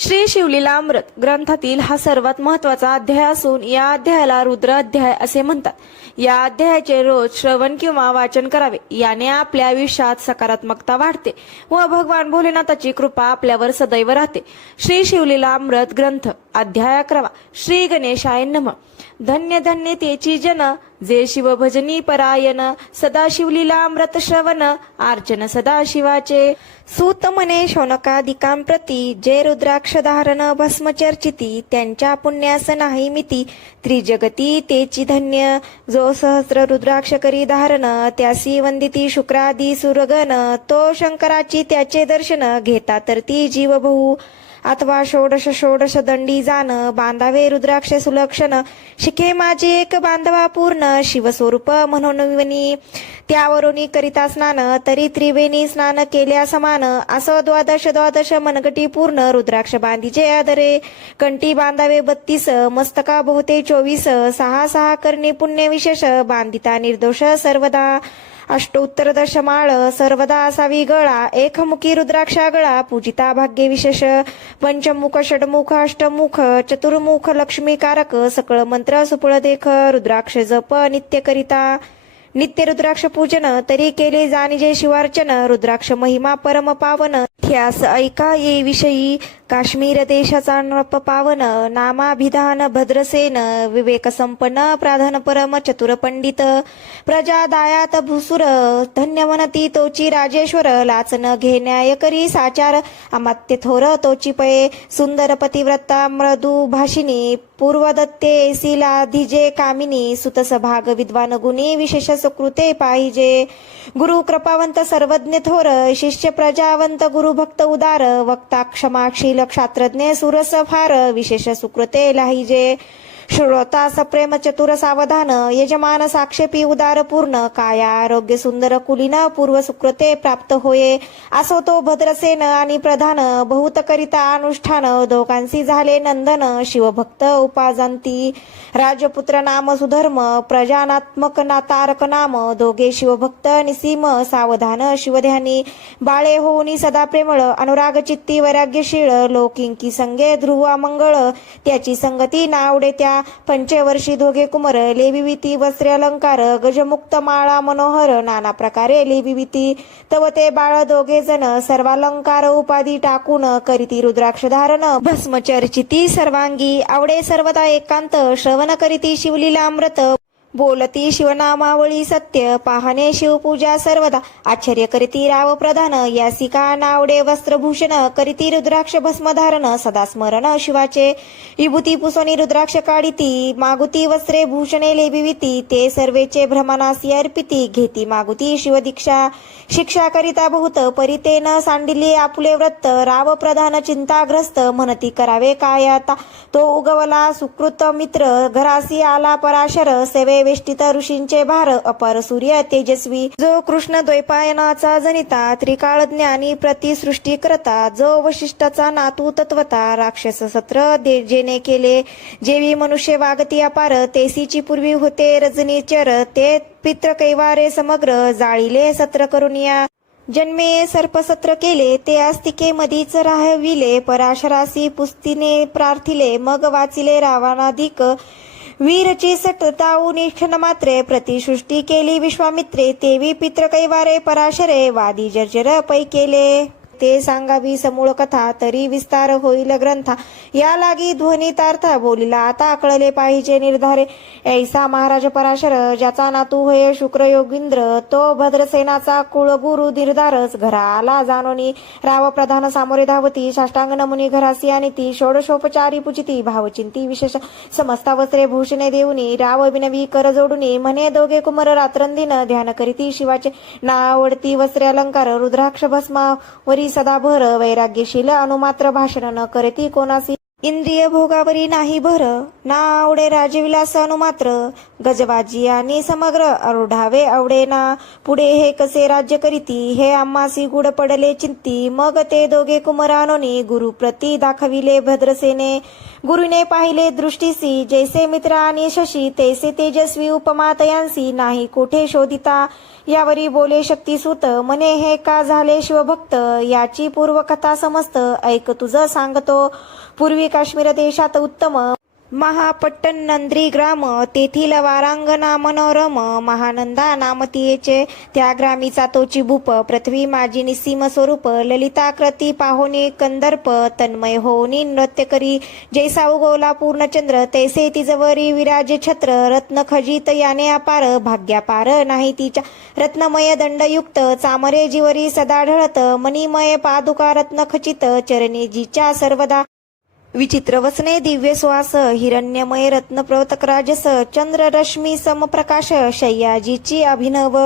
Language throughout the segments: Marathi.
श्री शिवलीलामृत ग्रंथातील हा सर्वात महत्त्वाचा अध्याय असून या अध्यायाला रुद्र अध्याय असे म्हणतात. या अध्यायाचे रोज श्रवण किंवा वाचन करावे याने आपल्या आयुष्यात सकारात्मकता वाढते व भगवान भोलेनाथाची कृपा आपल्यावर सदैव राहते. श्री शिवलीलामृत ग्रंथ अध्याय अकरावा. श्री गणेशाय नम. धन्य धन्य तेची जन जे शिवभजनी परायण सदा शिवलीलामृत श्रवण आर्चन सदा शिवाचे सूत मने शौनकादिकांप्रती जे रुद्राक्ष धारण भस्म चर्चिती त्यांच्या पुण्यास नाही मिती. त्रिजगती तेची धन्य जो सहस्र रुद्राक्ष करी धारण त्यासी वंदिती शुक्रादी सुरगण तो शंकराची त्याचे दर्शन घेता तर ती जीव बहु अथवा षोडश षोडश दंडी जाण बांधावे रुद्राक्ष सुलक्षण शिखे माझे एक बांधवा पूर्ण शिवस्वरूप म्हणून विवनी. त्यावरून करिता स्नान तरी त्रिवेणी स्नान केल्या समान. असं द्वादश द्वादश मनगटी पूर्ण रुद्राक्ष बांधीचे आदरे. कंटी बांधावे बत्तीस मस्तका बहुते चोवीस. सहा सहा करणे पुण्य विशेष बांधिता निर्दोष सर्वदा. अष्टोत्तर दशमाळ सर्वदा असावी गळा एकमुखी रुद्राक्षा गळा पूजिता भाग्य विशेष पंचमुख षडमुख अष्टमुख चतुर्मुख लक्ष्मीकारक सकळ मंत्र सुपळ देख रुद्राक्ष जप नित्य करिता नित्य रुद्राक्ष पूजन तरी केले जाणीजे शिवार्चन रुद्राक्ष महिमा परम पावन. ख्यास ऐका ये विषयी. काश्मीर देशाचा नृप पावन नामाभिधान भद्रसेन विवेक संपन्न प्राधन परम चतुर पंडित. प्रजा दायात भुसुर धन्य तोची राजेश्वर लाचन घेण्याकरी साचार. अमात्य थोर तोची पये सुंदर पतिव्रता मृदू भाषिणी पूर्वदत्ते शिलाधिजे कामिनी सुतस भाग विद्वान गुणी विशेष सुकृते पाहिजे. गुरु कृपावंत सर्वज्ञ थोर शिष्य प्रजावंत गुरु भक्त उदार वक्ता क्षमाशील क्षात्रज्ञ सुरस फार विशेष सुकृते लाहिजे. श्रोता सप्रेम चतुर सावधान यजमान साक्षेपी उदार पूर्ण काया आरोग्य सुंदर कुलीन पूर्व सुकृते प्राप्त होये. असो तो भद्रसेन आणि प्रधान बहुत करिता अनुष्ठान दोघांसी झाले नंदन शिवभक्त उपाजंती. राजपुत्र नाम सुधर्म प्रजानात्मक ना तारक नाम दोघे शिवभक्त निसीम सावधान शिवध्यानी. बाळे होऊनी सदा प्रेमळ अनुराग चित्ती वैराग्यशीळ लोकिंकी संगे ध्रुव मंगळ त्याची संगती नावडे त्या पंचवर्षी दोघे कुमर लेविविती वस्त्रे अलंकार गजमुक्त माळा मनोहर नाना प्रकारे लेविविती तव ते बाळ दोघे जण सर्वालंकार उपाधी टाकून करीती रुद्राक्ष धारण. भस्म चर्चिती सर्वांगी आवडे सर्वदा एकांत श्रवण करीती शिवलीला अमृत. बोलती शिवनामावळी सत्य पाहणे शिवपूजा सर्वदा. आश्चर्य करीती राव प्रधान यासिका नावडे वस्त्रभूषण करीती रुद्राक्ष भस्म धारण सदा स्मरण शिवाचे. विभूती पुसोनी रुद्राक्ष काढिती मागुती वस्त्रे भूषणे लेबिविती ते सर्वेचे भ्रमणासी अर्पिती घेती मागुती शिवदीक्षा. शिक्षा करिता बहुत परिते न सांडिली आपुले व्रत राव प्रधान चिंताग्रस्त म्हणती करावे काय आता? तो उगवला सुकृत मित्र घरासी आला पराशर सेवे वेष्टित ऋषींचे भार अपर सूर्य तेजस्वी जो कृष्ण द्वैपायनाचा जनिता त्रिकाळ ज्ञानी प्रतिसृष्टी करता जो वशिष्ठाचा नातू तत्वता राक्षस सत्र जेने केले. जेवी मनुष्य वागती अपार तेसीची पूर्वी होते रजनी चर ते पित्र कैवारे समग्र जाळीले सत्र करुनिया. जन्मे सर्पसत्र केले ते आस्तिके मधीच राहविले पराशरासी पुस्तीने प्रार्थिले मग वाचिले रावणाधिक वीरची सटताऊ निक्षण मात्रे प्रतिसृष्टी केली विश्वामित्रे तेवी पित्र कैवारे पराशरे वादी जर्जर पै केले ते सांगावी समूळ कथा तरी विस्तार होईल ग्रंथा. या लागी ध्वनितार्थ बोलिला. आता आकळले पाहिजे निर्धारे. ऐसा महाराज पराशर ज्याचा नातू होय शुक्र योगींद्र तो भद्रसेनाचा कुळगुरु निर्धारच घरा आला जाणोनी राव प्रधान सामोरे धावती. साष्टांग नमुनी घरासी आणि ती षोडशोपचारी पुजिती. भावचिंती विशेष समस्ता वस्त्रे भूषणे देऊनी. राव विनवी कर जोडुनी. म्हणे दोघे कुमर रात्रंदिन ध्यान करीती शिवाचे. नावडती वस्त्रे अलंकार रुद्राक्ष भस्मा वरी सदाभर वैराग्यशील अनुमात्र भाषण न करती कोणासी. इंद्रिय भोगावरी नाही भर ना आवडे राजविलास अनुमात्र. गजबाजी आणि समग्र अरुढावे आवडे ना. पुढे हे कसे राज्य करीती हे आम्हासी गुड पडले चिंती. मग ते दोघे कुमरानोनी गुरु प्रती दाखविले भद्रसेने. गुरुने पाहिले दृष्टीसी जैसे मित्र आणि शशी तैसे तेजस्वी उपमातयांसी नाही कोठे शोधिता. यावरी बोले शक्तीसूत मने हे का झाले शिवभक्त? याची पूर्वकथा समस्त ऐक तुझं सांगतो. पूर्वी काश्मीर देशात उत्तम महापट्टन नंद्री ग्राम तेथील वारांगना मनोरम महानंदा नामतीयेचे त्या ग्रामीचा तोची भूप पृथ्वी माझी निसीम स्वरूप ललिताकृती पाहोनी कंदर्प तन्मय होनी नृत्य करी जैसा उगोला पूर्णचंद्र तैसे तिजवरी विराजे छत्र रत्न खजित याने अपार भाग्यापार नाही तिच्या रत्नमय दंडयुक्त चामरे जिवरी सदा ढळत मणिमय पादुका रत्न खचित चरणीजीच्या सर्वदा विचित्र वसने दिव्य श्वास हिरण्यमय रत्नप्रवतकराजस चंद्ररश्मी चंद्र रश्मी समप्रकाश शय्याजीची अभिनव.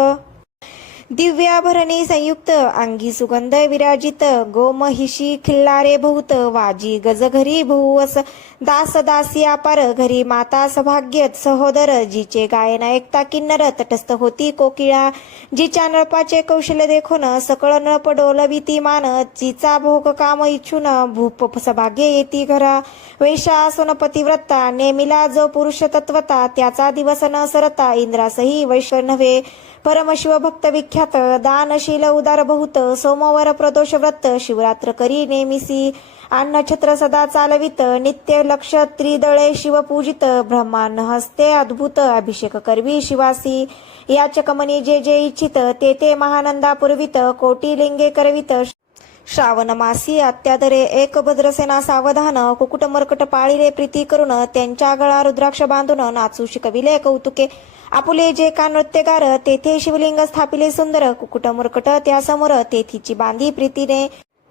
दिव्याभरणी संयुक्त अंगी सुगंध विराजित गोमहिषी खिल्लारे भूत वाजी गज घरी भुवस दास दासिया अपार घरी माता सभाग्य सहोदर जिचे गायन ऐकता किन्नर तटस्थ होती कोकिळा जिच्या नळपाचे कौशल्य देखून सकळ नळप डोलविती मान जिचा भोग काम इच्छून भूप सभाग्य येती घरा. वैशा पतिव्रता नेमिला जो पुरुष तत्वता त्याचा दिवस न सरता इंद्रासही वैश्व नव्हे परमशिव भक्त विख्यात दानशील उदार बहुत सोमवार प्रदोष व्रत शिवरात्र करी नेमिसी अन्न छत्र सदा चालवित नित्य लक्ष त्रिदळे शिवपूजित ब्रह्मान हस्ते अद्भुत अभिषेक करवी शिवासी. याचकमनी जे जे इच्छित ते ते महानंदा पुरवित कोटी लिंगे करवित श्रावण मासी अत्यादरे एक भद्रसेना सावधान कुकुट पाळीले प्रीती करून त्यांच्या गळा रुद्राक्ष बांधून नाचू शिकविले कौतुके. आपुले जे का नृत्यकार तेथे शिवलिंग स्थापिले सुंदर कुकुटमुरकट त्यासमोर तेथीची बांधी प्रीतीने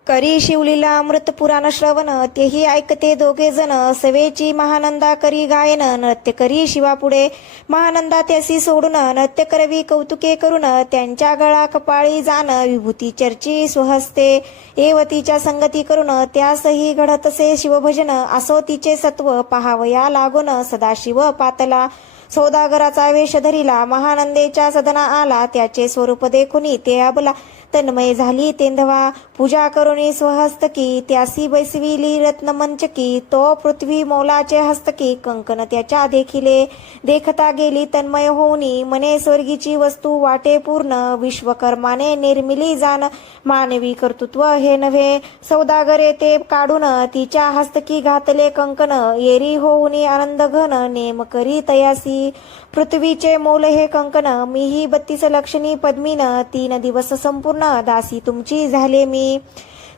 करी शिवलीला अमृत पुराण श्रवण तेही ऐकते दोघे जण. सवेची महानंदा करी गायन नृत्य करी शिवापुढे. महानंदा त्यासी सोडून नृत्य करवी कौतुके करून त्यांच्या गळा कपाळी जाण विभूती चर्ची स्वहस्ते एवतीच्या संगती करून त्यासही घडतसे शिवभजन. असो तिचे सत्व पहावया लागून सदाशिव पातला. सौदागराचा वेश धरिला महानंदेच्या सदना आला त्याचे स्वरूप देखुनी ते अबला. तन्मय झाली तेंधवा. पूजा करुणी स्वहस्तकी त्यासी बैसविली रत्नमंचकी तो पृथ्वी मौलाचे हस्तकी कंकन त्याच्या देखिले. देखता गेली तन्मय होऊनी मने स्वर्गीची वस्तू वाटे पूर्ण विश्वकर्माने निर्मिली जाण मानवी कर्तृत्व हे नव्हे. सौदागरे ते काढून तिच्या हस्तकी घातले कंकन येरी होऊनी आनंद घन नेम करी तयासी. पृथ्वीचे मोल हे कंकन मीही बत्तीस लक्षणी पद्मीन तीन दिवस संपूर्ण दासी तुमची झाले मी.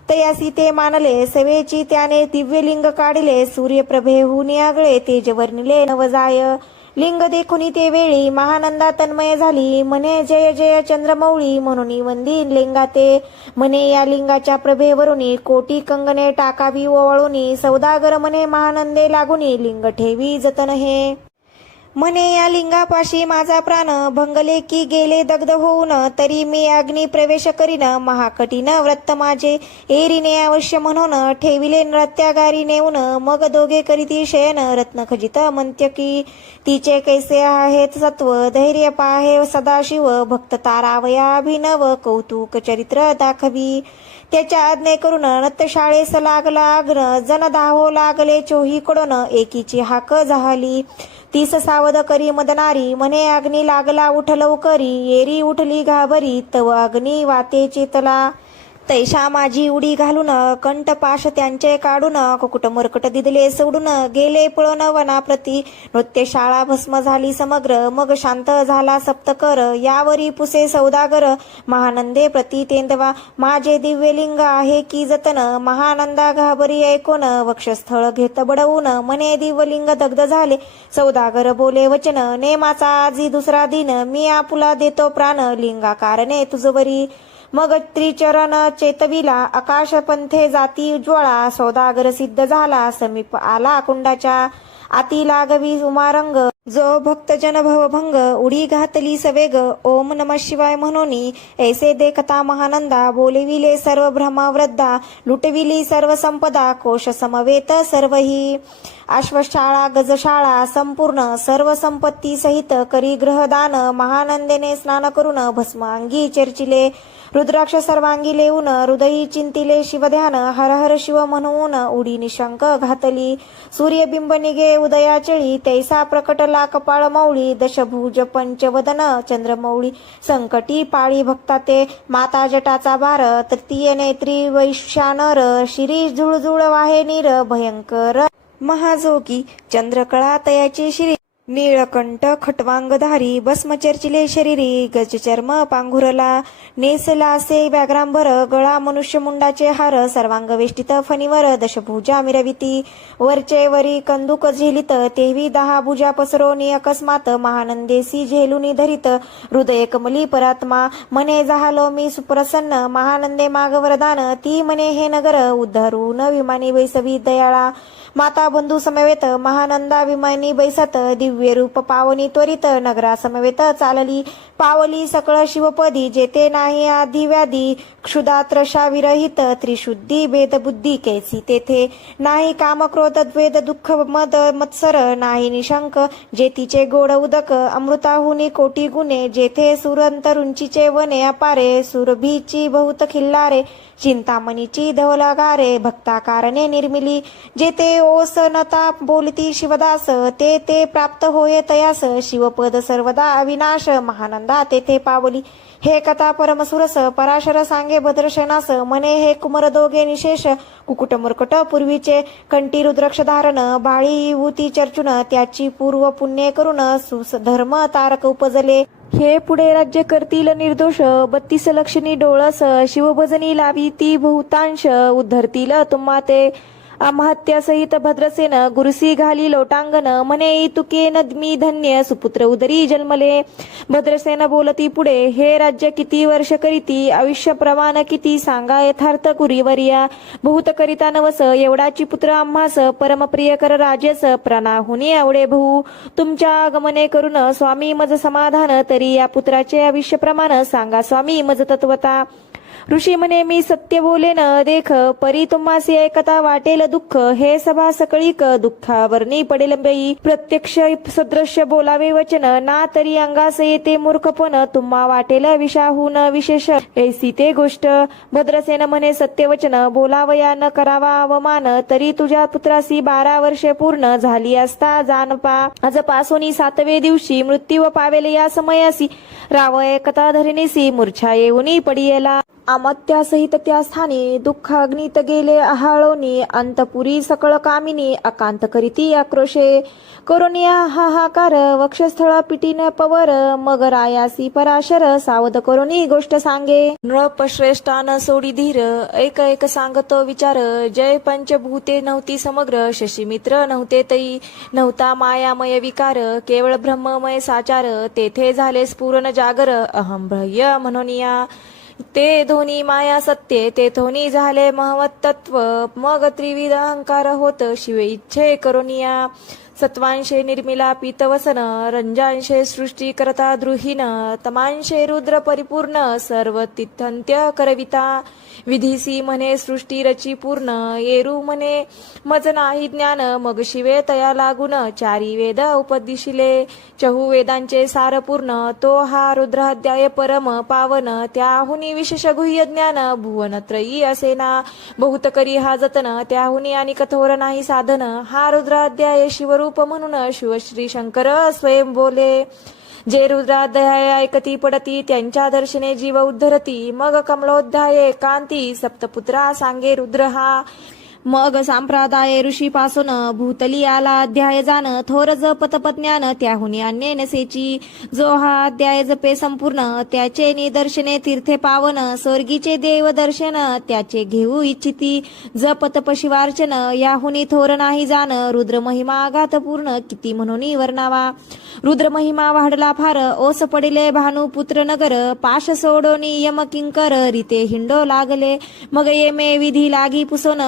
तयासी ते मानले सवेची त्याने दिव्यलिंग काढले सूर्यप्रभे सूर्यप्रभेहून आगळे तेज वर्णिले नवजाय. लिंग देखून ते वेळी महानंदा तन्मय झाली म्हणे जय जय चंद्रमौळी म्हणून वंदी लिंगाते. म्हणे या लिंगाच्या प्रभेवरुनी कोटी कंगने टाकावी ओवाळूनी सौदागर म्हणे महानंदे लागुनी लिंग ठेवी जतन हे. म्हणे या लिंगापाशी माझा प्राण भंगले की गेले दग्ध होऊन तरी मी अग्नी प्रवेश करीन. महाकठीण व्रत माझे एरीने अवश्य म्हणून ठेविले नृत्यागारी नेऊन. मग दोघे करीती शयन रत्न खजित म्हणत्य की तिचे कैसे आहेत सत्व? धैर्य पाहे सदाशिव. भक्त तारावया अभिनव. कौतुक चरित्र दाखवी. त्याच्या आज्ञे करून नृत्यशाळेस लागला अग्न जन धावो लागले चोहीकडून. एकीची हाक झाली. तीस सावध करी मदनारी. म्हणे अग्नी लागला उठ लवकरी. येरी उठली घाबरी. तव अग्नी वाते चेतला तैशा माझी उडी घालून कंठपाश त्यांचे काढून कुकुट मुरकट दिदले सोडून गेले पळून वनाप्रती नृत्यशाळा भस्म झाली समग्र मग शांत झाला सप्तकर. यावरी पुसे सौदागर महानंदे प्रती तेंदवा. माझे दिव्यलिंग आहे की जतन महानंदा घाबरी ऐकून. वक्षस्थळ घेत बडवून मने दिव्यलिंग दग्ध झाले. सौदागर बोले वचन नेमाचा आजी दुसरा दिन. मी आपुला देतो प्राण लिंगा कारणे तुझवरी. मग त्रिचरण चेतविला आकाश पंथे जाती उज्ज्वळा सौदागर सिद्ध झाला. समीप आला कुंडाच्या आती लागवी उमारंग. जो भक्तजन भवभंग उडी घातली सवेग. ओम नम शिवाय म्हणोनी ऐसे देखता महानंदा. बोलविले सर्व भ्रमावृद्धा लुटविली सर्व संपदा. कोश समवेत सर्वही. अश्वशाळा गजशाळा संपूर्ण सर्व संपत्ती सहित करी ग्रहदान महानंदेने स्नान करून भस्म अंगी चर्चिले. रुद्राक्ष सर्वांगी लेऊन हृदयी चिंतिले शिवध्यान हर हर शिव म्हणून उडी निशंक घातली. सूर्यबिंब निगे उदयाचळी तैसा प्रकटला कपाळ मौळी दशभुज पंचवदन चंद्रमौळी. संकटी पाळी भक्ता ते माता जटाचा भार तृतीय नेत्री वैश्यानर शिरी झुळझुळ वाहे नीर भयंकर महाजोगी. चंद्रकळा तयाची शिरी. नीळकंठ खटवांगधारी भस्मचर्चिले शरीरी गजचर्म पांघुरला नेसला से व्याघ्रांबर गळा मनुष्य मुंडाचे हार सर्वांग वेष्टित फणीवर दशभुजा मिरविती वरचे वरी कंदुक झेलित तेवी दहा भुजा पसरोनी अकस्मात महानंदेसी झेलुनी धरित हृदय कमली परात्मा मने जाहलो मी सुप्रसन्न महानंदे माग वरदान ती मने हे नगर उद्धरून विमानी वैसवी दयाळा माता बंधू समवेत महानंदा विमानी बैसत दिव्य रूप पावनी त्वरित नगरा समवेत चालली. पावली सकळ शिवपदी जेते नाही आधी व्याधी. क्षुदात्रशा विरहित त्रिशुद्धी भेदबुद्धी कैसी. तेथे नाही काम क्रोध द्वेद दुःख मद मत्सर नाही निशंक. जेतीचे गोड उदक अमृताहुनी कोटी गुणे. जेथे सुरंतरुंचीचे वने अपारे. सुरभीची बहुत खिल्लारे. चिंतामणीची धवलगारे. भक्ताकारणे निर्मिली. जेते ओस नता बोलती शिवदास. ते ते प्राप्त होये तयास. शिवपद सर्वदा अविनाश. महानंदा तेथे पावली. हे कथा परमसुरस. पराशर सांगे भद्रशनास मने हे कुमर दोघे निशेष. कुकुट मुरकट पूर्वीचे कंटी रुद्रक्ष धारण. बाळी युवती चर्चुन. त्याची पूर्व पुण्य करून सुधर्म तारक उपजले. हे पुढे राज्य करतील निर्दोष. बत्तीस लक्षणी डोळस. शिवभजनी लावी ती बहुतांश. उद्धरतील तुम्हा ते अमात्यासहित भद्रसेन गुरुसी घाली लोटांगण म्हणे तुके नदमी धन्य सुपुत्र उदरी जन्मले भद्रसेन बोलती पुढे हे राज्य किती वर्ष करीती आयुष्य प्रमाण किती सांगा यथार्थ कुरीवर्या बहुत करिता नवस एवढाची पुत्र आम्हास परमप्रिय कर राजस प्राणाहुनी आवडे भाऊ तुमच्या आगमने करून स्वामी मज समाधान तरी या पुत्राचे आयुष्य प्रमाण सांगा स्वामी मज तत्वता ऋषी म्हणे मी सत्य बोले न देख परी तुम्हासी ऐकता वाटेल दुःख. हे सभा सकळीक दुःखावरणी पडेल बेई. प्रत्यक्ष सदृश्य बोलावे वचन ना तरी अंगास येते मूर्खपण. तुम्हा वाटेल विषाहून विशेष ऐसी ते गोष्ट. भद्रसेन म्हणे सत्यवचन बोलावया न करावा अवमान. तरी तुझ्या पुत्रासी बारा वर्षे पूर्ण झाली असता जानपा आज पासोनी सातवे दिवशी मृत्यू पावेल या समयासी. राव एकता धरणीसी मूर्छा येऊनी पडियला. अमत्यासहित त्या स्थानी दुःखाग्नित गेले आहाळोनी अंतपुरी सकळ कामिनी अकांत करीती आक्रोशे. करुणिया हाहाकार वक्षस्थळा पिटीन पवर मग रायासी पराशर सावध करुणी गोष्ट सांगे. नृप श्रेष्ठान सोडी धीर एक एक सांगतो विचार जय पंचभूते नव्हती समग्र शशीमित्र नव्हते तई. नव्हता मायामय विकार केवळ ब्रह्ममय साचार तेथे झाले स्फुरण जागर अहम भ्रय म्हणून ते धोनी माया सत्ये ते धोनी झाले महवत्तत्व मग त्रिविध अहंकार होत शिवे इच्छे करोनिया. सत्वांशे निर्मिला पीतवसन रंजांशे सृष्टी करता द्रुहीन तमांशे रुद्र परिपूर्ण सर्व तिथंत्य करविता. विधीसी म्हणे सृष्टी रची पूर्ण येरू म्हणे मज नाही ज्ञान मग शिवे तया लागून चारी वेद उपदिशिले. चहू वेदांचे सार पूर्ण तो हा रुद्राध्याय परम पावन त्याहुनी विशेष गुह्य ज्ञान भुवन त्रयी असेना. बहुत करी हा जतन त्याहुनी आणि कठोर नाही साधन हा रुद्राध्याय स्वरूप म्हणून शिवश्री शंकर स्वयं बोले. जे रुद्राध्याय ऐकती पडती त्यांच्या दर्शने जीव उद्धरती. मग कमलोध्याये कांती सप्तपुत्रा सांगे रुद्र हा. मग संप्रदाय ऋषीपासून भूतली आला अध्याय जाण थोर ज तपज्ञान त्याहुनी अन्य नसेची. जो हा अध्याय जपे संपूर्ण त्याचे निदर्शने तीर्थे पावन स्वर्गीचे देव दर्शन त्याचे घेऊ इच्छिती. जप तप याहुनी थोर नाही जाण रुद्र महिमा आघात पूर्ण किती म्हणून वर्णावा. रुद्र महिमा वाढला फार ओस पडिले भानू पुत्र नगर पाश सोडोनी यम किंकर रिते हिंडो लागले. मग येमे विधी लागी पुसोन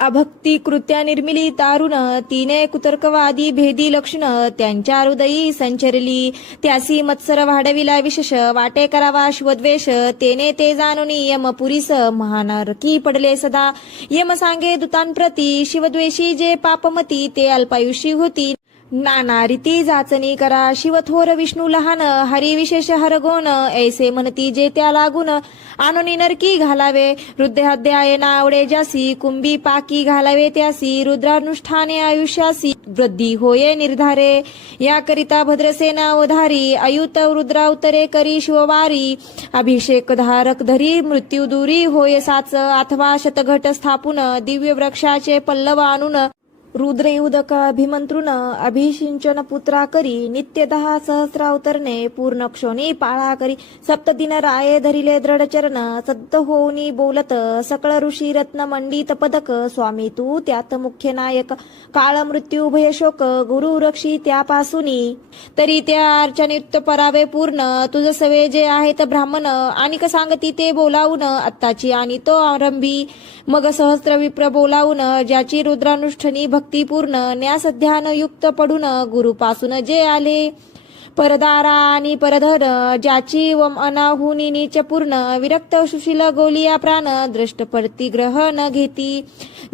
अभक्ती कृत्या निर्मिली तारुण तिने कुतर्कवादी भेदी लक्षण त्यांच्या हृदयी संचरली. त्यासी मत्सर वाढविला विशेष वाटे करावा शिवद्वेष तेने ते जाणून यम पुरीस महानारकी पडले सदा. यम सांगे दुतांप्रती शिवद्वेषी जे पापमती ते अल्पायुषी होती. नाना रीती जाचणी करा शिवथोर विष्णू लहान हरी विशेष हरगोन ऐसे म्हणती जे त्या लागून आणूनी नरकी घालावे वृद्धाध्याय आवडे जासी कुंभी पाकी घालावे त्यासी रुद्रानुष्ठाने आयुष्यासी वृद्धी होये निर्धारे याकरिता भद्रसेना उधारी अयुत रुद्रावतरे करी शिववारी अभिषेक धारक धरी मृत्यू दूरी होय साच अथवा शतघट स्थापून दिव्य वृक्षाचे पल्लव आणून रुद्रयुदक अभिमंत्रुन अभिषिंचन पुत्रा करी नित्य दहा सहस्रावतरणे पूर्ण क्षोणी पाळा करी सप्तदिन राये धरिले दृढ चरण सद्द होऊनी बोलत सकळ ऋषी रत्न मंडित पदक. स्वामी तू त्यात मुख्य नायक. काळ मृत्यू भय शोक गुरु रक्षी त्यापासूनी. तरी त्या अर्चनयुक्त परावे पूर्ण. तुझ सवे जे आहेत ब्राह्मण. आणि सांगती ते बोलावून. आत्ताची आणि तो आरंभी. मग सहस्र विप्र बोलावून. ज्याची रुद्रानुष्ठनी भक्तीपूर्ण न्यास ध्यान युक्त पडून गुरुपासून जे आले. परदारा आणि परधर ज्याची व अनाहुनी नीच पूर्ण विरक्त सुशील गोलिया प्राण दृष्ट प्रतिग्रह न घेती.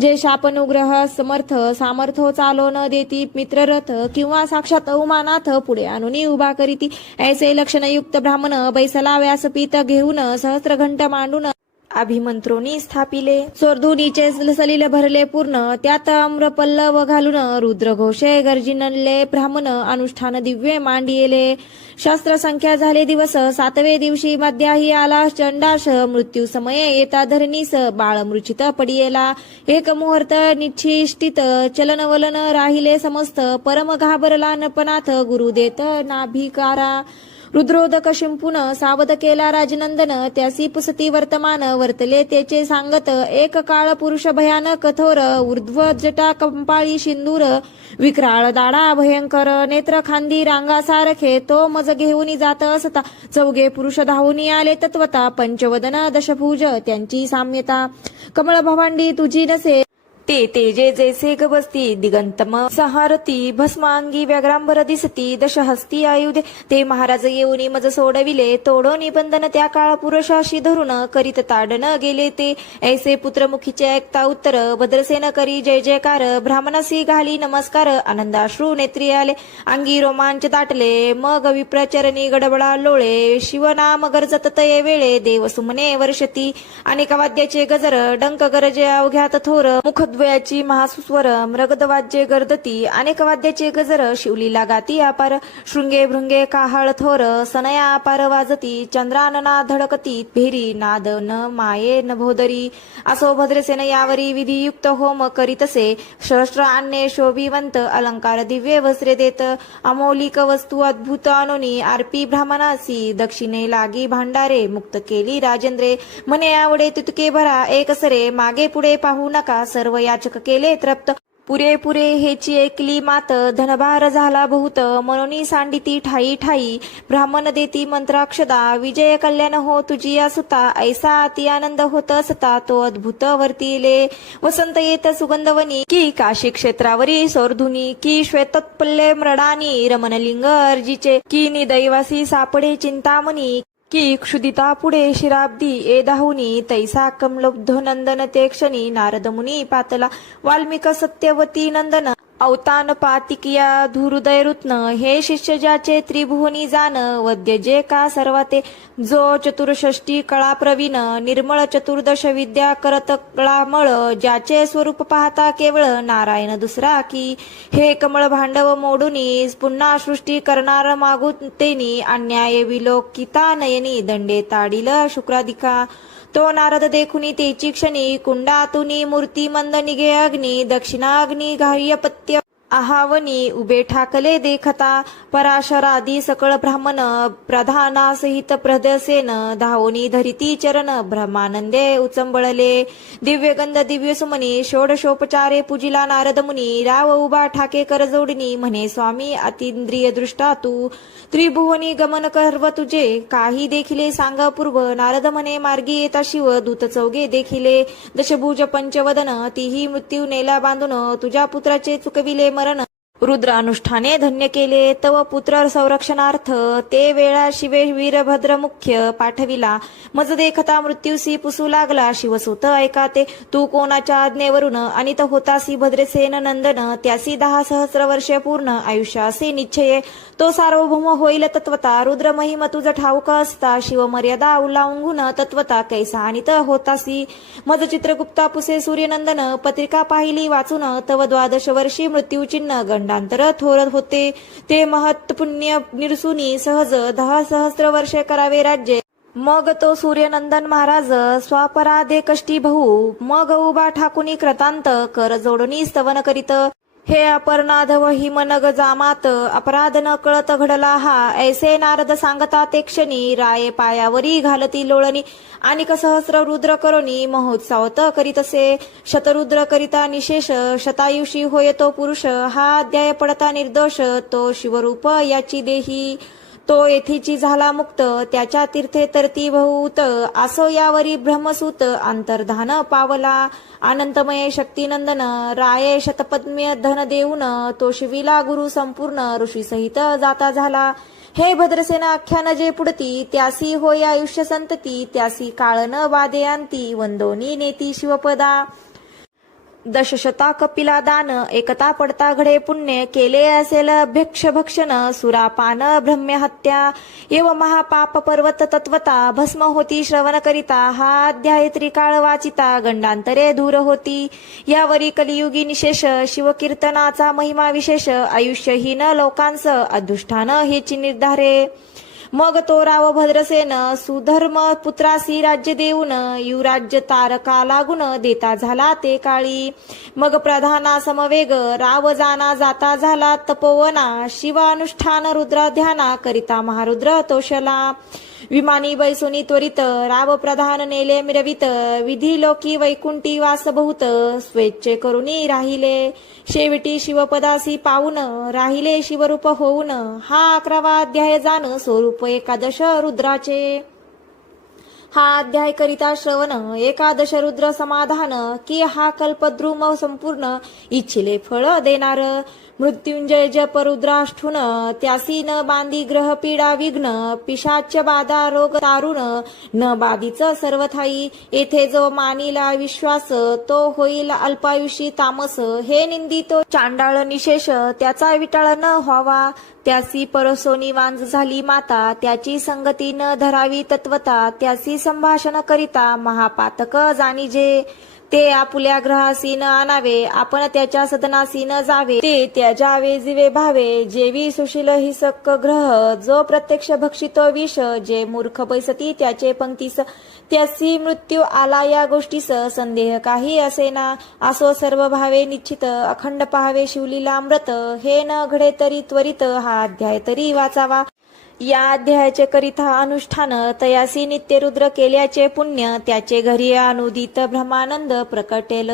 जे शापनुग्रह समर्थ सामर्थ्य चालो न देती. मित्ररथ किंवा साक्षात उमानाथ पुढे आणून उभा करीती. ऐसे लक्षणयुक्त ब्राह्मण बैसला व्यासपीत घेऊन सहस्र घंट मांडून अभिमंत्रोनी स्थापिले. सोर्धुनीचे सलील भरले पूर्ण त्यात आम्रपल्लव घालून रुद्रघोषे गर्जिनले ब्राह्मण अनुष्ठान दिव्य मांडिले शास्त्र संख्या झाले दिवस सातवे दिवशी मध्याही आला चंडाश मृत्यू समये येता धरणीस बाळ मृचित पडियेला. एक मुहूर्त निश्चिष्टित चलनवलन राहिले समस्त परम घाबरला नपनाथ गुरु देत नाभिकारा. रुद्रोदक शिंपून सावध केला राजनंदन त्यासी पुसती वर्तमान वर्तले त्याचे सांगत एक काळ पुरुष भयानक कथोर ऊर्ध्व जटा कंपाळी सिंदूर विक्राळ दाडा भयंकर नेत्र खांदी रांगा सारखे तो मज घेऊन जात असता चौघे पुरुष धावून आले तत्वता पंचवदन दशभुज त्यांची साम्यता कमळ भवांडी तुझी नसे ते तेजे जैसे गबसती दिगंतम सहारती भस्मांगी व्याघ्रांबर दिसती दशहस्ती आयुधे. ते महाराज येऊनी मज सोडविले तोडो निबंधन त्या काळ पुरुषाशी धरून करीत ताडन गेले ते. ऐसे पुत्रमुखीचे ऐकता उत्तर भद्रसेन करी जय जयकार ब्राह्मणासी घाली नमस्कार आनंदाश्रू नेत्री आले. अंगी रोमांच दाटले मग विप्रचरणी गडबडा लोळे. शिवनाम गरजत तये वेळे देव सुमने वर्षती. अनेक वाद्याचे गजर डंक गरजे अवघ्यात थोर मृद्वयाची महासुस्वर मृगदवाद्ये गर्दती अनेक वाद्याचे गजर शिवलीला गाती अपार शृंगे भृंगे काहळ थोर सनया अपार वाजती चंद्रानना धडकती भेरी नाद न माये न भोदरी. असो भद्रसेन यावरी विधियुक्त होम करीतसे शस्त्र आणणे शोभिवंत अलंकार दिव्य वस्त्रे देत अमौलिक वस्तू अद्भुत अनोनी आरपी ब्राह्मणासी दक्षिणे लागी भांडारे मुक्त केली राजेंद्रे. मने आवडे तितके भरा एकसरे मागे पुढे पाहू नका सर्व याचक केले तृप्त. पुरे पुरे हेची एकली मात धनभार झाला बहुत मनोनी सांडिती ठाई ठाई. ब्राह्मण देती मंत्राक्षदा. विजय कल्याण हो तुझी या सुता. ऐसा अति आनंद होत असता तो अद्भुत वर्तिले वसंत येत सुगंधवनी. की काशी क्षेत्रावरी सोरधुनी. की श्वेतोत्पल्ले मृडानी रमणलिंग अर्जीचे. की निदैवासी सापडे चिंतामणी. की क्षुदिता पुढे शिराब्दी ए दाहुनी तैसा कमलोब्धो नंदन ते क्षणी नारदमुनी पातला वाल्मिक सत्यवती नंदन। अवतान पातिकिया रुत्न हे शिष्य ज्याचे त्रिभुवनी जान वद्य जे का सर्वाते जो चतुर्षष्टी कळा प्रवीण निर्मळ चतुर्दश विद्या करत कळामळ ज्याचे स्वरूप पाहता केवळ नारायण दुसरा की हे कमळ भांडव मोडुनी पुन्हा सृष्टी करणार मागू तेनी अन्याय विलोकिता नयनी दंडे ताडिल शुक्राधिका तो नारद देखुनी तेची क्षणी कुंडातुनी मूर्ती मंद निघे अग्नी दक्षिणाग्नी गाह्यपत्य आहावनी उभे ठाकले देखता पराशरादी सकळ ब्राह्मण प्रधानासहित प्रदसेन धावनी धरिती चरण ब्रह्मानंदे उचंबळले. दिव्यगंध दिव्य सुमनी षोडशोपचारे पूजिला नारद मुनी राव उभा ठाके करजोडणी म्हणे स्वामी अतिंद्रिय दृष्टा तू. त्रिभुवनी गमन कर्व तुझे काही देखिले सांग पूर्व. नारद म्हणे मार्गी येता शिव दूत चौगे देखिले. दशभुज पंचवदन तीही मृत्यू नेला बांधून तुझ्या पुत्राचे चुकविले स्मरण रुद्र अनुष्ठाने धन्य केले तव पुत्र संरक्षणार्थ. ते वेळा शिवे वीरभद्र मुख्य पाठविला. मज देखता मृत्यूसी पुसू लागला शिवसुत ऐका ते. तू कोणाच्या आज्ञेवरून अनित होतासी भद्रसेन नंदन त्यासी दहा सहस्र वर्षे पूर्ण आयुष्य असे निश्चये. तो सार्वभौम होईल तत्वता. रुद्र महिम तुझ ठाऊक असता. शिव मर्यादा उल्लांघून तत्वता कैसा अनित होतासी. मज चित्रगुप्ता पुसे सूर्यनंदन. पत्रिका पाहिली वाचून तव द्वादश वर्षी मृत्यूचिन्ह गंडांतर थोरत होते. ते महत् पुण्य निरसुनी सहज दहा सहस्र वर्षे करावे राज्य. मग तो सूर्यनंदन महाराज स्वापराधे कष्टी भाऊ मग उभा ठाकुनी कृतांत कर जोडणी स्तवन करीत. हे अपर्णाधव हिमनग जामात अपराध न कळत घडला हा. ऐसे नारद सांगता ते क्षणी राये पायावरी घालती लोळणी. आणि सहस्र रुद्र करोनी महोत्सावत करीतसे. शतरुद्र करिता निशेष शतायुषी होय तो पुरुष. हा अध्याय पडता निर्दोष तो शिवरूप याची देही. तो येथीची झाला मुक्त त्याच्या तीर्थे तरती भूत असो यावरी ब्रह्मसूत अंतर्धान पावला. अनंतमय शक्तिनंदन राय शतपद्म्य धन देऊन तो शिविला गुरु संपूर्ण ऋषी सहित जाता झाला. हे भद्रसेना आख्यान जे पुढती त्यासी होय आयुष्य संतती त्यासी काळ न वादे वंदोनी नेती शिवपदा. दशशता कपिला दान एकता पडता घडे पुण्य केले असेल अभ्यक्ष भक्षण सुरापान ब्रह्म्य हत्या एव महापाप पर्वत तत्वता भस्म होती श्रवण करिता हा अध्याय त्रिकाळ वाचिता गंडांतरे धूर होती. यावरी कलियुगी निशेष शिवकीर्तनाचा महिमा विशेष आयुष्यहीन लोकांस अधुष्ठान हेची निर्धारे. मग तो राव भद्रसेन सुधर्म पुत्रासी राज्य देऊन युवराज्य तारका लागून देता झाला ते काळी. मग प्रधाना समवेग राव जाना जाता झाला तपोवना शिवानुष्ठान रुद्र ध्याना करिता महारुद्र तोषला. विमानी बैसुनी त्वरित राव प्रधान नेले मिरवित विधी लोकी वैकुंठी वास बहुत स्वेच्छे करुनी राहिले शेवटी शिवपदासी पाऊन राहिले शिवरूप होऊन हा अकरावा अध्याय जाण स्वरूप एकादश रुद्राचे. हा अध्याय करिता श्रवण एकादश रुद्र समाधान की हा कल्पद्रुम संपूर्ण इच्छिले फळ देणार मृत्युंजय जप रुद्राष्ठुन त्यासी न बांधी ग्रह पीडा विघ्न पिशाच बाधा रोग तारुण न बाधीच सर्वथाई येथे जो मानिला विश्वास तो होईल अल्पायुषी तामस हे निंदितो चांडाळ निशेष त्याचा विटाळ न व्हावा त्यासी परसोनी वांज झाली माता त्याची संगती न धरावी तत्वता त्यासी संभाषण करिता महापातक जाणीजे. ते आपुल्या ग्रहासी न आणावे आपण त्याच्या सदनासी न जावे. ते त्याजावे जिवे भावे जेवी सुशील हि सक्क ग्रह जो प्रत्यक्ष भक्षितो विष जे मूर्ख बैसती त्याचे पंक्तीस त्यासी मृत्यू आला या गोष्टीस संदेह. काही असेना असो सर्व भावे निश्चित अखंड पाहावे शिवलीला अमृत. हे न घडे तरी त्वरित हा अध्याय तरी वाचावा. या अध्यायाचे करिता अनुष्ठान तयासी नित्य रुद्र केल्याचे पुण्य त्याचे घरी अनुदित ब्रह्मानंद प्रकटेल.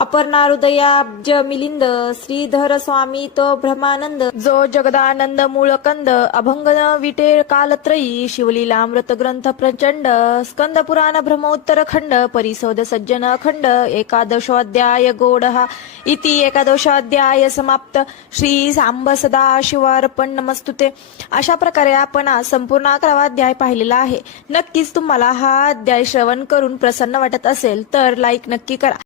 अपर्णाहृदयाब्ज मिलिंद श्रीधर स्वामी तो ब्रह्मानंद जो जगदानंद मूळकंद अभंग विटे कालत्रयी शिवलीलामृत ग्रंथ प्रचंड स्कंद पुराण ब्रह्मोत्तर खंड परिसोद सज्जन खंड एकादशोध्याय गोड हा इति एकादशाध्याय समाप्त. श्री सांब सदा शिवार्पण नमस्तुते. अशा प्रकारे आपण आज संपूर्ण अकरावा अध्याय पाहिलेला आहे. नक्कीच तुम्हाला हा अध्याय श्रवण करून प्रसन्न वाटत असेल तर लाईक नक्की करा.